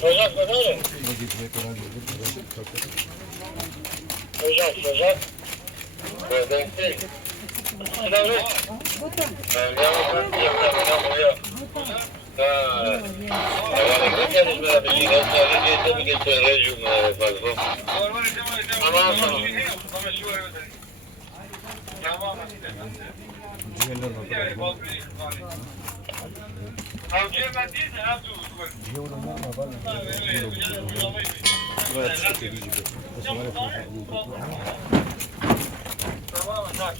Socak mı değil mi? Socak. Böyle değil. Sınavı. Yavrum. Ha. Evet, geçeriz böyle bir yere. Sadece bir geçeriz cümleye fazla. Tamam tamam. Tamam,